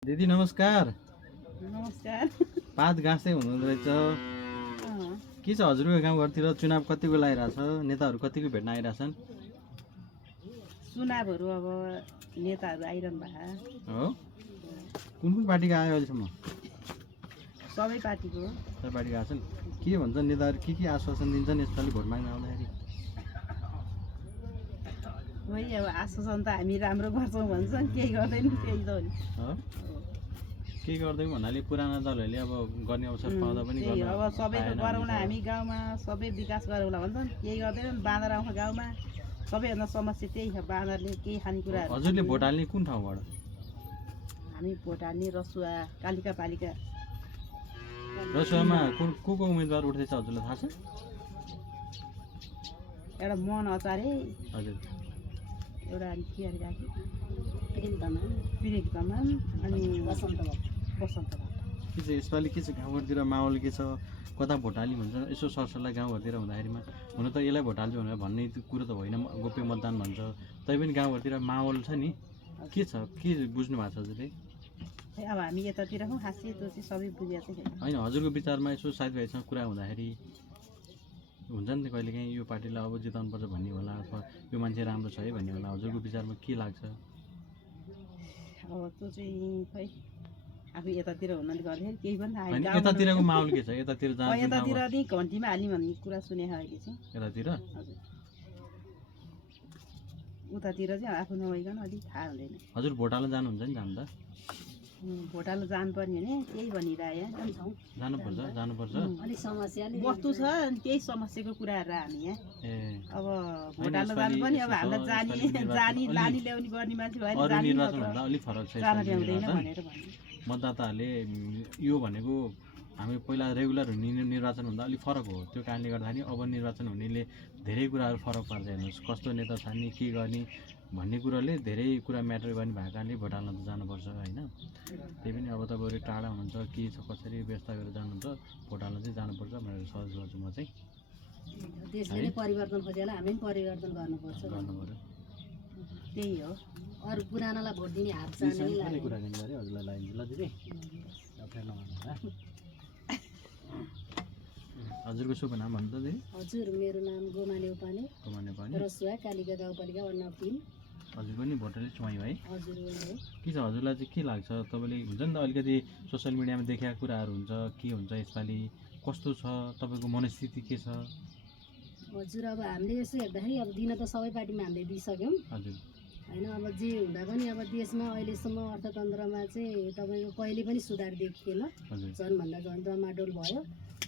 दिदी नमस्कार। नमस्कार। पात गाँस्दै हुनुहुँदो रहेछ। के छ हजुरको गाउँघरतिर चुनाव कतिको लागिरहेछ? नेताहरू कतिको भेट्न आइरहेछन्? चुनावहरू अब नेताहरू आइरहनु भएको हो? कुन कुन पार्टीको आयो अहिलेसम्म? सबै पार्टीको। सबै पार्टीको आछन्। के भन्छन् नेताहरू, के आश्वासन दिन्छन् यसपालि भोट माग्न आउँदाखेरि? खोइ अब आश्वासन त हामी राम्रो गर्छौँ भन्छन्, केही गर्दैन त्यही त हो नि। हो? केही गर्दैन भन्नाले पुराना दलहरूले अब गर्ने अवसर पाउँदा पनि त्यही गर्न अब सबैको पाएन गरौँला भन्छ। हामी गाउँमा सबै विकास गरौँला भन्छन्, केही गर्दैनन्। बाँदर आउँछ गाउँमा, सबैभन्दा समस्या त्यही छ, बाँदरले केही खानेकुराहरू। हजुरले भोट हाल्ने कुन ठाउँबाट? हामी भोट हाल्ने रसुवा कालिका पालिका। रसुवामा को उम्मेदवार उठ्दैछ हजुरलाई थाहा छ? एउटा मोहन आचार्य, हजुर। एउटा के अरे राखेँ प्रियक तामाङ अनि बसन्त भट्ट। के छ यसपालि, के छ गाउँघरतिर माहौल के छ? कता भोट हाल्ने भन्छ यसो सरसल्लाह गाउँघरतिर हुँदाखेरिमा? हुन त यसलाई भोट हाल्छु भनेर भन्ने कुरो त होइन, गोप्य मतदान भन्छ। तैपनि गाउँघरतिर माहौल छ नि, के छ? के बुझ्नु भएको छ हजुरले? अब हामी यतातिर हौँ, हाँसिए त्यो चाहिँ सबै बुझेको चाहिँ छैन। होइन, हजुरको विचारमा यसो साथीभाइसँग कुरा हुँदाखेरि हुन्छ नि त कहिलेकाहीँ यो पार्टीलाई अब जिताउनुपर्छ भन्ने होला, अथवा यो मान्छे राम्रो छ है भन्ने होला। हजुरको विचारमा के लाग्छ? अब त्यो चाहिँ खै आफू यतातिर हुनाले गर्दाखेरि केही पनि थाहा होइन, छैन। यतातिरको माहौल के छ? यतातिर जहाँ यतातिर नि घन्टीमा हाल्ने भन्ने कुरा सुनेको अहिले चाहिँ। यतातिर हजुर, उतातिर चाहिँ आफू नभइकन अलिक थाहा हुँदैन। हजुर भोट हाल्न जानुहुन्छ नि? जानु त भोट हाल्न जानुपर्ने भने त्यही भनिरहे जान्छौँ। जानुपर्छ। अलिक समस्या वस्तु छ, त्यही समस्याको कुराहरू हामी यहाँ। ए अब भोट हाल्न जानु पनि अब हामीलाई जानी लानी ल्याउने गर्ने मान्छे भएन, अरू निर्वाचनभन्दा अलिक फरक छ जान यसपालि भ्याउँदैन निर्वाचन। भनेर भन्नु। मतदाताहरूले यो भनेको हामी पहिला रेगुलर हुने निर्वाचनभन्दा अलिक फरक हो। त्यो कारणले गर्दाखेरि अब निर्वाचन हुनेले धेरै कुराहरू फरक पार्छ। हेर्नुहोस्, कस्तो नेता छान्ने, के गर्ने भन्ने कुराले धेरै कुरा म्याटर गर्ने भएको कारणले भोट हाल्न त जानुपर्छ होइन। त्यही पनि अब तपाईँहरू टाढा हुनुहुन्छ, के छ कसरी व्यवस्था गरेर जानुहुन्छ, भोट हाल्न चाहिँ जानुपर्छ भनेर सजेस्ट गर्छु म चाहिँ। देशले नै परिवर्तन खोजेला, हामी पनि परिवर्तन गर्नुपर्छ। गर्नुपऱ्यो। त्यही हो। अरू पुरानालाई भोट दिने हात जाने नै लाग्यो। कुराकानी गरेँ हजुरलाई लगाइदिन्छु ल दिदी। अप्ठ्यारो नमान्नु होला। हजुरको शुभ नाम भन्नु त दिदी? हजुर, मेरो नाम गोमा नेपाली, नेपाली। रसुवा कालिका गाउँपालिका वडा 3। हजुर पनि भोटर लिस्ट उहाँ है? हजुर हो। के छ हजुरलाई चाहिँ के लाग्छ? तपाईँले हुन्छ नि त अलिकति सोसियल मिडियामा देखेका कुराहरू हुन्छ, के हुन्छ यसपालि, कस्तो छ तपाईँको मनस्थिति के छ? हजुर, अब हामीले यसो हेर्दाखेरि अब दिन त सबै पार्टीमा हामीले दिइसक्यौँ हजुर होइन। अब जे हुँदा पनि अब देशमा अहिलेसम्म अर्थतन्त्रमा चाहिँ तपाईँको कहिले पनि सुधार देखिएन, हजुर झन्भन्दा झन् डमाडोल भयो।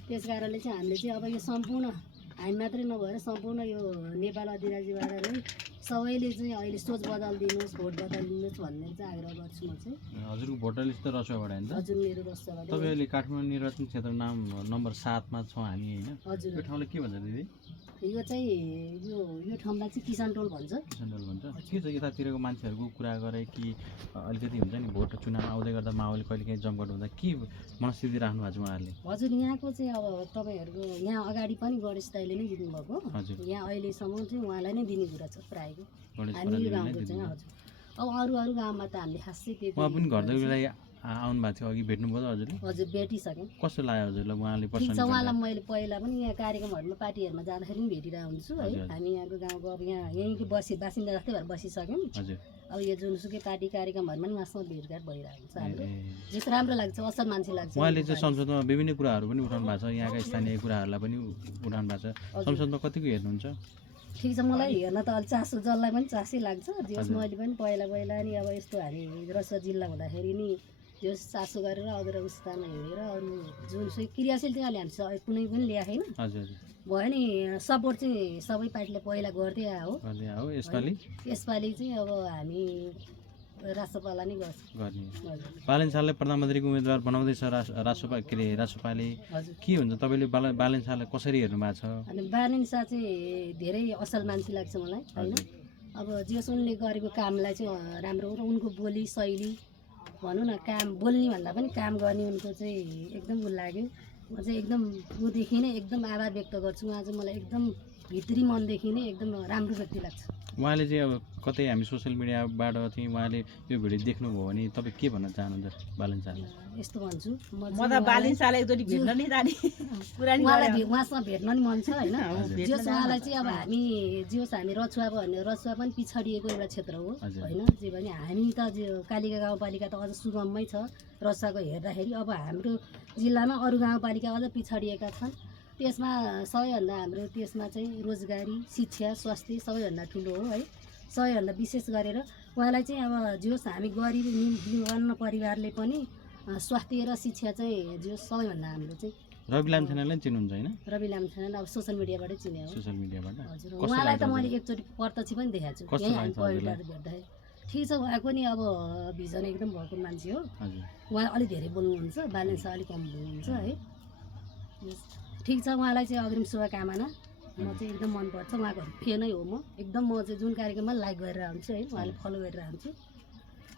त्यस कारणले चाहिँ हामीले चाहिँ अब यो सम्पूर्ण हामी मात्रै नभएर सम्पूर्ण यो नेपाल अधिराज्यबाट नै सबैले चाहिँ अहिले सोच बदलिदिनुहोस्, भोट बदलिदिनुहोस् भन्ने चाहिँ आग्रह गर्छु म चाहिँ। हजुरको भोटर लिस्ट त रसुवाबाट होइन त? हजुर, मेरो रसुवाबाट। तपाईँ अहिले काठमाडौँ निर्वाचन क्षेत्र नाम नम्बर 7 मा छौँ हामी होइन? हजुर, यो ठाउँलाई के भन्छ दिदी? यो चाहिँ यो ठाउँलाई चाहिँ किसान टोल भन्छ। किसान टोल भन्छ। के छ यतातिरको मान्छेहरूको कुरा गरे कि अलिकति हुन्छ नि भोट चुनाव आउँदै गर्दा माहौल कहिलेकाहीँ जमघट हुँदा के मनस्थिति राख्नु भएको छ उहाँहरूले? हजुर, यहाँको चाहिँ अब तपाईँहरूको यहाँ अगाडि पनि गणेश दाइले नै जित्नुभएको। हजुर यहाँ अहिलेसम्म चाहिँ उहाँलाई नै दिने कुरा छ प्रायःको गणेश हामी यो पराजुलीलाई गाउँको चाहिँ। दिनुभयो। हजुर, अब अरू गाउँमा त हामीले खासै त्यति। उहाँ पनि घर दैलोलाई आउनु भएको थियो, अघि भेट्नुभयो त हजुरले? हजुर, भेटिसक्यौँ। कस्तो लाग्यो हजुरलाई उहाँले ठिक छ, पर्सनली? उहाँलाई मैले पहिला पनि यहाँ कार्यक्रमहरूमा पार्टीहरूमा जाँदाखेरि पनि भेटिरहेको हुन्छु है। हजुर। हामी यहाँको गाउँको अब यहाँ यहीँको बासिन्दा जस्तै भएर बसिसक्यौँ। हजुर अब यो जुनसुकै पार्टी कार्यक्रमहरूमा पनि उहाँसँग भेटघाट भइरहेको हुन्छ हाम्रो। ए जस्तो राम्रो लाग्छ, असल मान्छे लाग्छ। उहाँले चाहिँ संसदमा विभिन्न कुराहरू पनि उठाउनु भएको छ, यहाँका स्थानीय कुराहरूलाई पनि उठाउनु भएको छ। संसदमा कतिको हेर्नुहुन्छ? ठिक छ, मलाई हेर्न त अलिक चासो, जसलाई पनि चासै लाग्छ। जस मैले पनि पहिला नि अब यस्तो हामी रसुवा जिल्ला हुँदाखेरि नि त्यो चासो गरेर अदर उस्तामा हेरेर अरू जुनसुकै क्रियाशील चाहिँ अहिले हामी कुनै पनि ल्याएको छैन। हजुर भयो नि सपोर्ट चाहिँ सबै पार्टीले पहिला गर्दै आयो। गर्दै हो। यसपालि चाहिँ अब हामी राष्ट्रपाला नै गर्छौँ। गर्ने हजुर, बालेन शाहलाई प्रधानमन्त्रीको उम्मेदवार बनाउँदैछ राष्ट्रपा के अरे राष्ट्रपाले। हजुर। के हुन्छ तपाईँले बालेन शाहलाई कसरी हेर्नु भएको छ? अनि बालेन शाह चाहिँ धेरै असल मान्छे लाग्छ मलाई होइन। अब जस उनले गरेको कामलाई चाहिँ राम्रो हो र उनको बोली शैली भनौँ न, काम बोल्ने भन्दा पनि काम गर्ने उनको चाहिँ एकदम उ लाग्यो। म चाहिँ एकदम ऊदेखि नै एकदम आभार व्यक्त गर्छु। उहाँ चाहिँ मलाई एकदम भित्री मनदेखि नै एकदम राम्रो व्यक्ति लाग्छ। उहाँले चाहिँ अब कतै हामी सोसियल मिडियाबाट चाहिँ उहाँले यो भिडियो देख्नुभयो भने तपाईँ के भन्न चाहनुहुन्छ बालन शाहलाई? यस्तो भन्छु म त बालिन शाहलाई एकचोटि भेट्न नि जाने पुरानी उहाँलाई उहाँसँग भेट्न नि मन छ होइन। भेट्न जोस् उहाँलाई चाहिँ अब हामी जोस् हामी रचुवा भन्यो, रचुवा पनि पिछडिएको एउटा क्षेत्र हो हजुर। होइन। जे भने हामी त कालिका गाउँपालिका त अझ सुगममै छ रचुवाको हेर्दाखेरि। अब हाम्रो जिल्लामा अरू गाउँपालिका अझ पिछडिएका छन्। त्यसमा सबैभन्दा हाम्रो त्यसमा चाहिँ रोजगारी, शिक्षा, स्वास्थ्य सबैभन्दा ठुलो हो है। सबैभन्दा विशेष गरेर उहाँलाई चाहिँ अब जोस् हामी गरिब निम्न परिवारले पनि स्वास्थ्य र शिक्षा चाहिँ जो सबैभन्दा हाम्रो चाहिँ रवि लामिछानेलाई चिन्नुहुन्छ होइन? रवि लामिछाने अब सोसियल मिडियाबाटै चिने हो। सोसियल मिडियाबाट हजुर, कस्तो उहाँलाई त लाग्छ मैले एकचोटि प्रत्यक्ष पनि देखाएको छु। कस्तो यहीँ हामी लाग्छ हजुरलाई? पहिलोपल्ट भेट्दाखेरि ठिक छ। उहाँको नि अब भिजन एकदम भएको मान्छे हो। हजुर उहाँ अलिक धेरै बोल्नुहुन्छ, बालन शाह अलिक कम बोल्नुहुन्छ है। ठिक छ, उहाँलाई चाहिँ अग्रिम शुभकामना। म चाहिँ एकदम मनपर्छ, उहाँको फेनै हो म एकदम। म चाहिँ जुन कार्यक्रममा लाइक गरेर हुन्छु है, उहाँले फलो गरेर हुन्छु।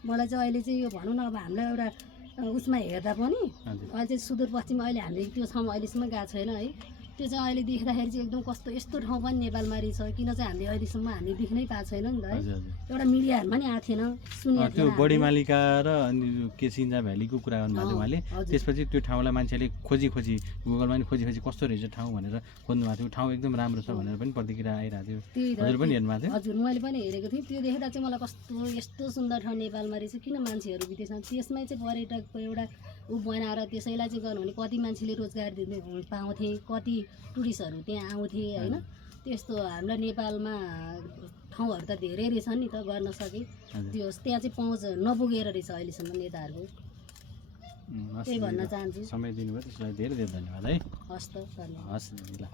मलाई चाहिँ अहिले चाहिँ यो भनौँ न अब हामीलाई एउटा उसमा हेर्दा पनि हजुर अहिले चाहिँ सुदूरपश्चिम अहिले हामीले त्यो ठाउँमा अहिलेसम्म गएको छैन है। त्यो चाहिँ अहिले देख्दाखेरि चाहिँ एकदम कस्तो यस्तो ठाउँ पनि नेपालमा रहेछ, किन चाहिँ हामीले अहिलेसम्म हामी देख्नै पाएको छैन नि त है। हजुर हजुर एउटा मिडियाहरूमा नि आएको थिएन, सुनेको त्यो थिएन बडी हामीले। मालिका र अनि के सिन्जा भ्यालीको कुरा गर्नुभएको थियो उहाँले। हजुर। त्यसपछि त्यो ठाउँलाई मान्छेले खोजी गुगलमा पनि खोजी कस्तो रहेछ ठाउँ भनेर खोज्नु भएको थियो। ठाउँ एकदम राम्रो छ भनेर पनि प्रतिक्रिया आइरहेको थियो। त्यही त, हजुर पनि हेर्नुभएको थियो? हजुर मैले पनि हेरेको थिएँ। त्यो देख्दा चाहिँ मलाई कस्तो यस्तो सुन्दर ठाउँ नेपालमा रहेछ, किन मान्छेहरू विदेशमा त्यसमै चाहिँ पर्यटकको एउटा ऊ बनाएर त्यसैलाई चाहिँ गर्नु भने कति मान्छेले रोजगार पाउँथे, कति टुरिस्टहरू त्यहाँ आउँथे होइन। त्यस्तो हाम्रो नेपालमा ठाउँहरू त धेरै रहेछ नि त गर्न सके। हजुर त्यो त्यहाँ चाहिँ पहुँच नपुगेर रहेछ अहिलेसम्म नेताहरूको। हस् त्यही भन्न दिदी ल। चाहन्छु। समय दिनुभयो त्यसलाई धेरै धेरै धन्यवाद है। हस् त, धन्यवाद। हस् दिदी ल।